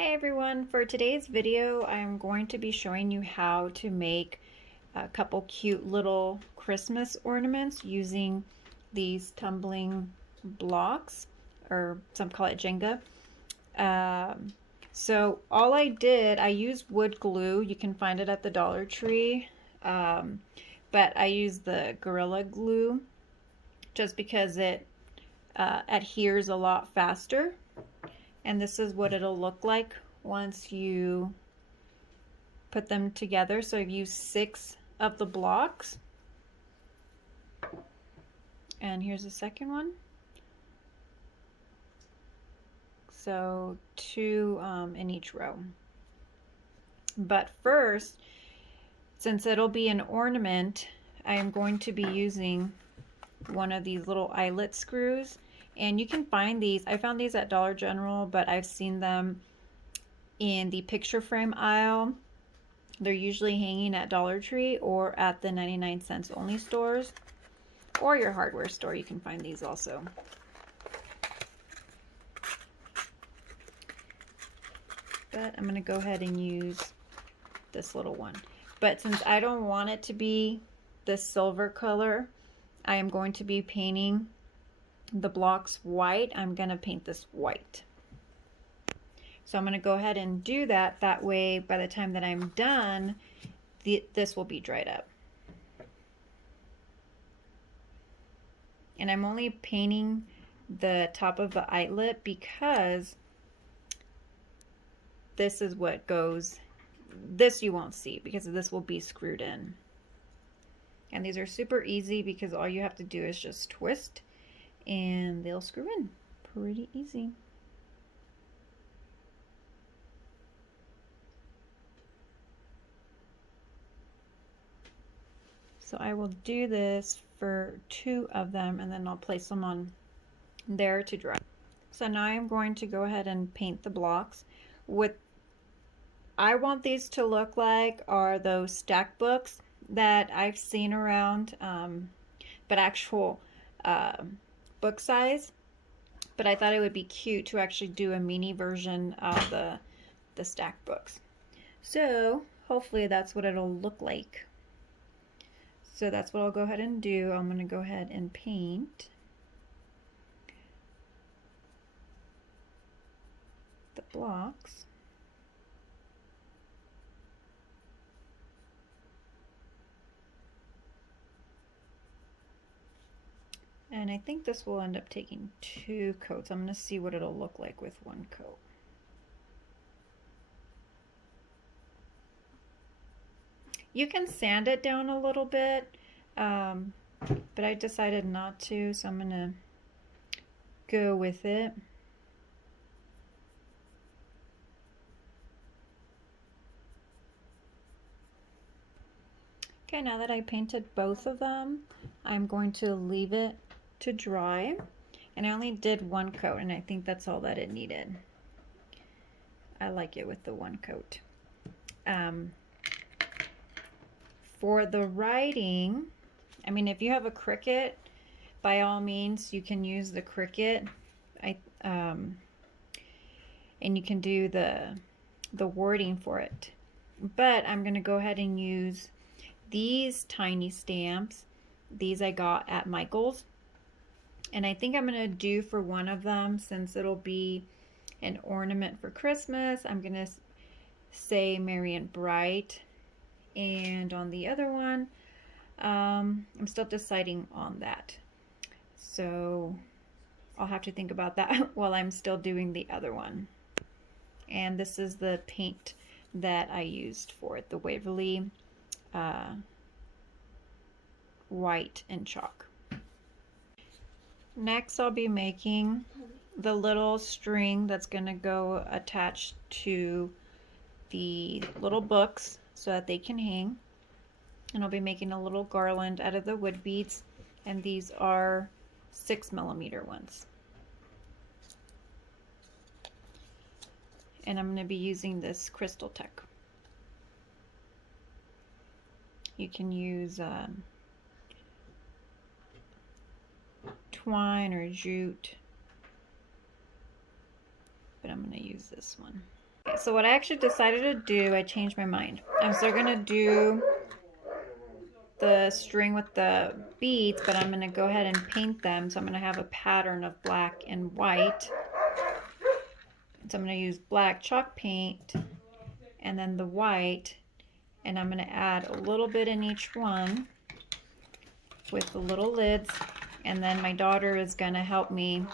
Hey everyone, for today's video I'm going to be showing you how to make a couple cute little Christmas ornaments using these tumbling blocks, or some call it Jenga. So all I used wood glue. You can find it at the Dollar Tree, but I used the Gorilla Glue just because it adheres a lot faster. And this is what it'll look like once you put them together. So I've used 6 of the blocks. And here's the second one. So 2 in each row. But first, since it'll be an ornament, I am going to be using one of these little eyelet screws. And you can find these, I found these at Dollar General, but I've seen them in the picture frame aisle. They're usually hanging at Dollar Tree or at the 99-cents only stores, or your hardware store. You can find these also. But I'm going to go ahead and use this little one. But since I don't want it to be this silver color, I am going to be painting the blocks white. I'm going to paint this white. So I'm going to go ahead and do that. That way, by the time that I'm done, this will be dried up. And I'm only painting the top of the eyelet because this is what goes, this you won't see because this will be screwed in. And these are super easy because all you have to do is just twist and they'll screw in. Pretty easy. So I will do this for 2 of them and then I'll place them on there to dry. So now I'm going to go ahead and paint the blocks. What I want these to look like are those stack books that I've seen around, but actual book size. But I thought it would be cute to actually do a mini version of the stack books. So hopefully that's what it'll look like. So that's what I'll go ahead and do. I'm going to go ahead and paint the blocks. And I think this will end up taking 2 coats. I'm going to see what it'll look like with 1 coat. You can sand it down a little bit, but I decided not to, so I'm going to go with it. Okay, now that I painted both of them, I'm going to leave it to dry. And I only did 1 coat, and I think that's all that it needed. I like it with the 1 coat. For the writing, I mean, if you have a Cricut, by all means, you can use the Cricut. And you can do the wording for it. But I'm going to go ahead and use these tiny stamps. These I got at Michael's. And I think I'm going to do for one of them, since it'll be an ornament for Christmas, I'm going to say Merry and Bright. And on the other one, I'm still deciding on that. So I'll have to think about that while I'm still doing the other one. And this is the paint that I used for it, the Waverly white and chalk. Next, I'll be making the little string that's going to go attached to the little books so that they can hang. And I'll be making a little garland out of the wood beads, and these are 6mm ones. And I'm going to be using this Crystal Tech. You can use twine or jute, but I'm going to use this one. Okay, So what I actually decided to do, I changed my mind. I'm still gonna do the string with the beads, but I'm going to go ahead and paint them. So I'm going to have a pattern of black and white. So I'm going to use black chalk paint and then the white, and I'm going to add a little bit in each one with the little lids, and then my daughter is going to help me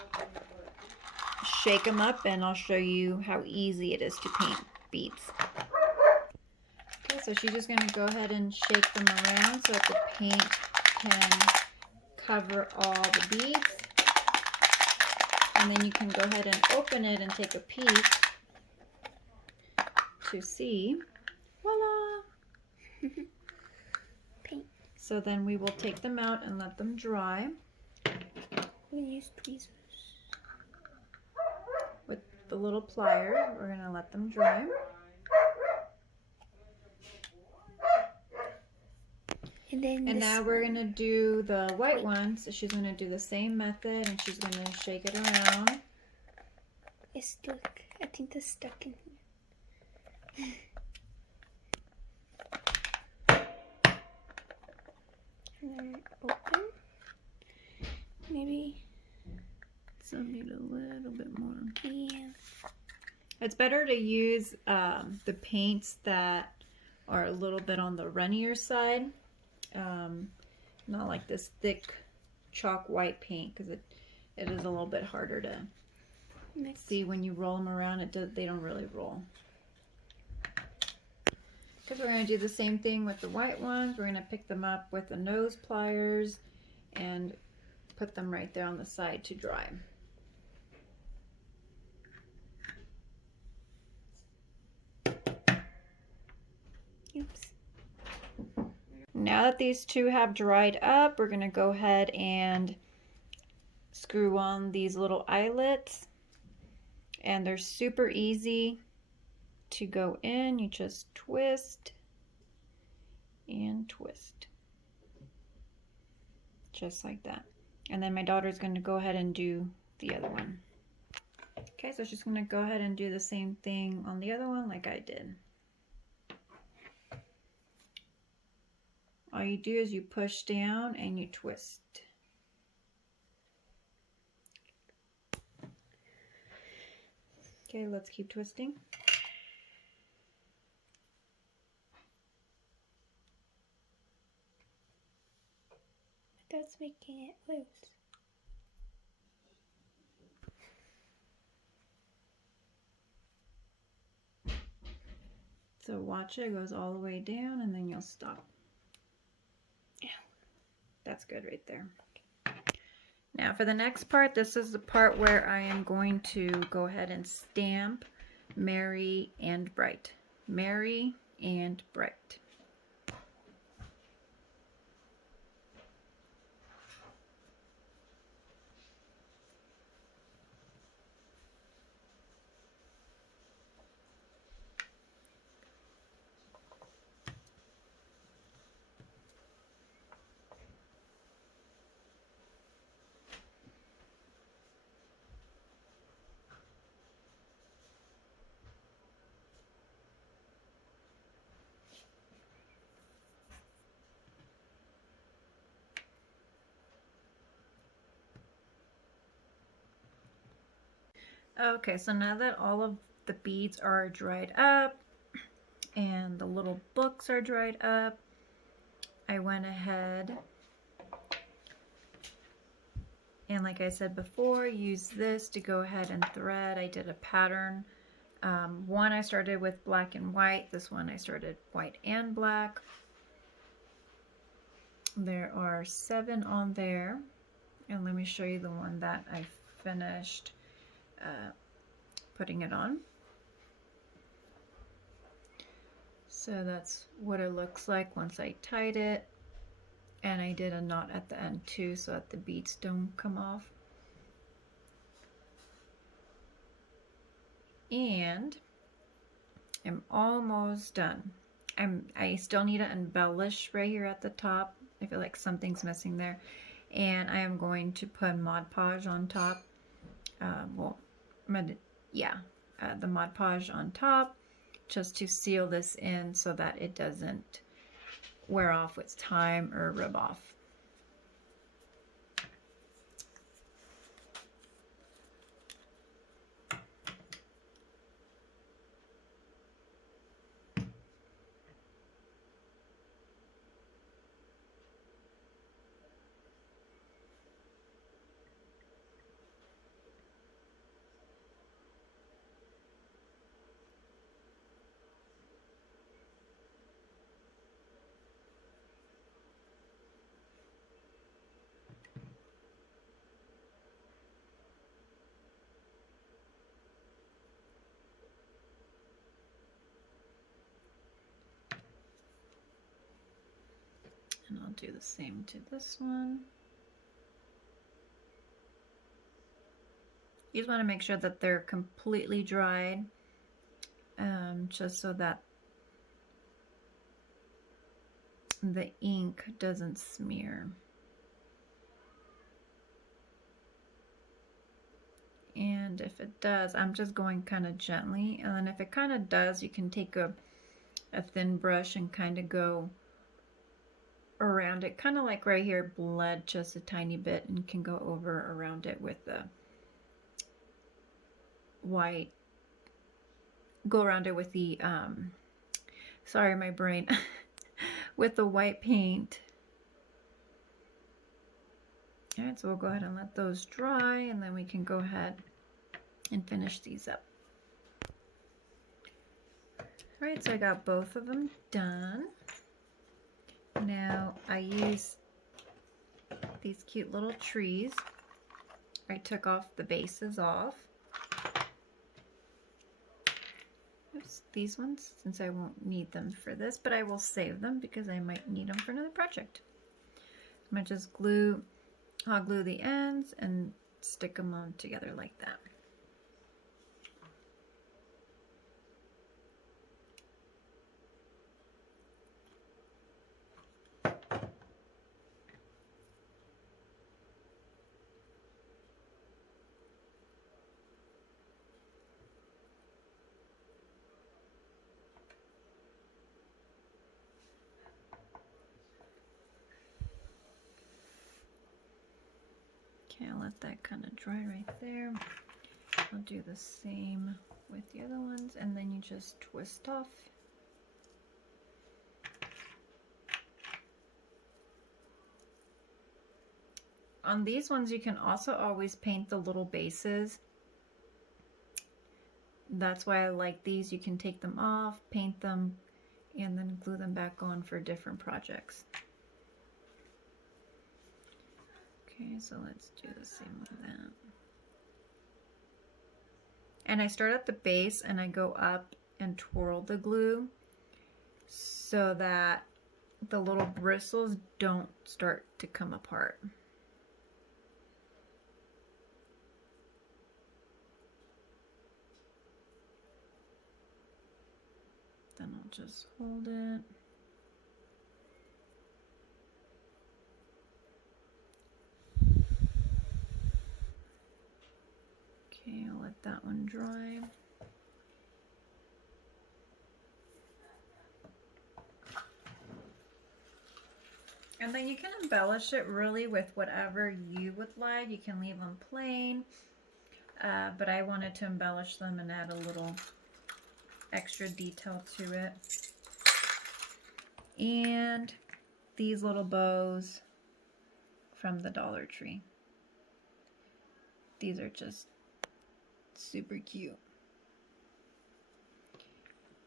shake them up, and I'll show you how easy it is to paint beads. Okay, so she's just going to go ahead and shake them around so that the paint can cover all the beads. And then you can go ahead and open it and take a peek to see. Voila! Paint. So then we will take them out and let them dry. We use tweezers. With the little pliers, we're going to let them dry. And now we're going to do the white one. So she's going to do the same method, and she's going to shake it around. It's stuck. I think it's stuck in here. And then open. Maybe. So need a little bit more. Yeah. It's better to use the paints that are a little bit on the runnier side. Not like this thick chalk white paint, because it is a little bit harder to see when you roll them around. They don't really roll. Because we're going to do the same thing with the white ones. We're going to pick them up with the nose pliers and put them right there on the side to dry. Oops. Now that these two have dried up, we're going to go ahead and screw on these little eyelets. And they're super easy to go in. You just twist and twist. Just like that. And then my daughter's going to go ahead and do the other one. Okay, so she's going to go ahead and do the same thing on the other one like I did. All you do is you push down and you twist. Okay, let's keep twisting. That's making it loose. So watch it, goes all the way down, and then you'll stop. Yeah. That's good right there. Now for the next part, this is the part where I am going to go ahead and stamp Merry and Bright. Merry and Bright. Okay, so now that all of the beads are dried up and the little books are dried up, I went ahead and, like I said before, use this to go ahead and thread. I did a pattern. One I started with black and white. This one I started white and black. There are 7 on there. And let me show you the one that I finished putting it on. So that's what it looks like once I tied it. And I did a knot at the end too, so that the beads don't come off. And I'm almost done. I still need to embellish right here at the top. I feel like something's missing there. And I am going to put Mod Podge on top. Yeah, the Mod Podge on top just to seal this in so that it doesn't wear off with time or rub off. And I'll do the same to this one. You just want to make sure that they're completely dried, just so that the ink doesn't smear. And if it does, I'm just going kind of gently, and then if it kind of does, you can take a thin brush and kind of go around it, kind of like right here, bled just a tiny bit, and can go over around it with the white, go around it with the sorry, my brain, with the white paint. All right, so we'll go ahead and let those dry, and then we can go ahead and finish these up. All right, so I got both of them done. Now I use these cute little trees. I took off the bases off. Oops, these ones, since I won't need them for this, but I will save them because I might need them for another project. I'm gonna just hot glue the ends and stick them on together like that. Okay, I'll let that kind of dry right there. I'll do the same with the other ones, and then you just twist off. On these ones, you can also always paint the little bases. That's why I like these. You can take them off, paint them, and then glue them back on for different projects. Okay, so let's do the same with that. And I start at the base and I go up and twirl the glue so that the little bristles don't start to come apart. Then I'll just hold it. Okay, I'll let that one dry. And then you can embellish it really with whatever you would like. You can leave them plain, but I wanted to embellish them and add a little extra detail to it. And these little bows from the Dollar Tree. These are just super cute.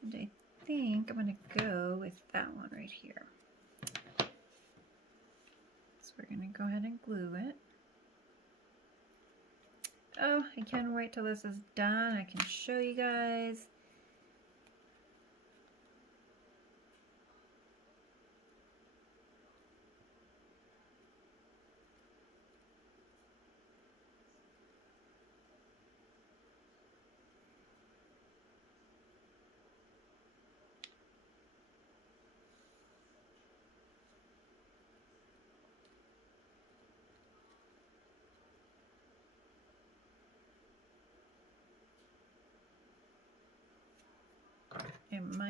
And I think I'm gonna go with that one right here. So we're gonna go ahead and glue it. Oh, I can't wait till this is done. I can show you guys.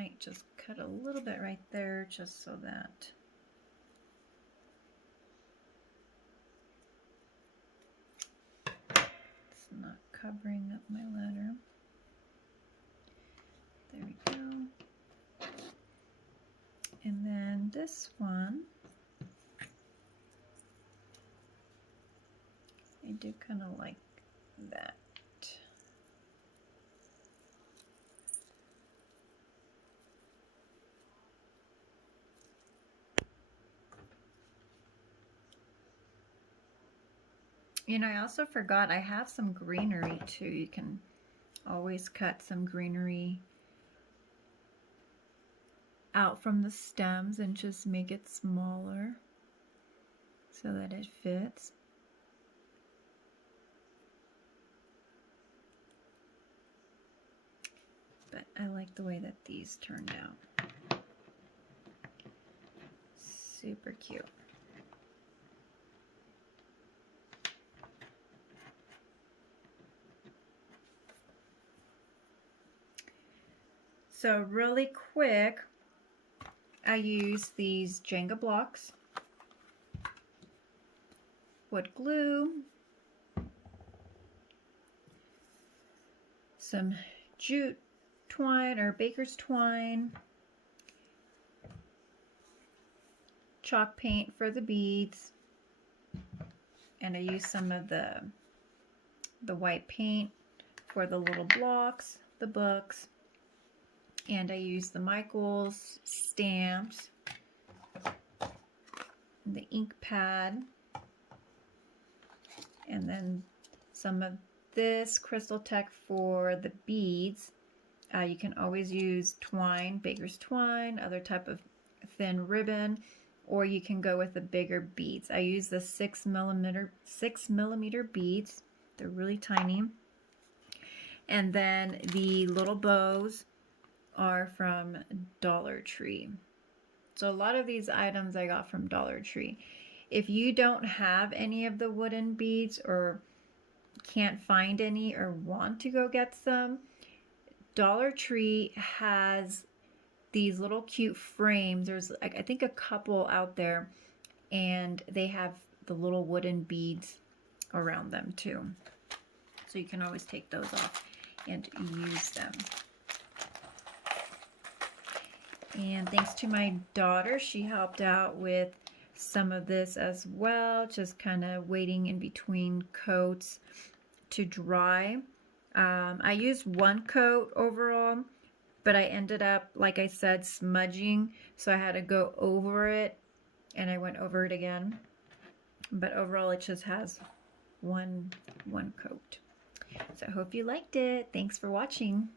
might just cut a little bit right there just so that it's not covering up my letter. There we go. And then this one, I do kind of like that. You know, I also forgot I have some greenery too. You can always cut some greenery out from the stems and just make it smaller so that it fits. But I like the way that these turned out. Super cute. So really quick, I use these Jenga blocks, wood glue, some jute twine or baker's twine, chalk paint for the beads, and I use some of the white paint for the little blocks, the books, and I use the Michaels stamps, the ink pad, and then some of this Crystal Tech for the beads. You can always use twine, baker's twine, other type of thin ribbon, or you can go with the bigger beads. I use the 6 millimeter beads. They're really tiny. And then the little bows are from Dollar Tree. So a lot of these items I got from Dollar Tree. If you don't have any of the wooden beads or can't find any or want to go get some, Dollar Tree has these little cute frames. There's I think a couple out there, and they have the little wooden beads around them too. So you can always take those off and use them. And thanks to my daughter, she helped out with some of this as well, just kind of waiting in between coats to dry. I used one coat overall, but I ended up, like I said, smudging, so I had to go over it, and I went over it again. But overall, it just has one coat. So I hope you liked it. Thanks for watching.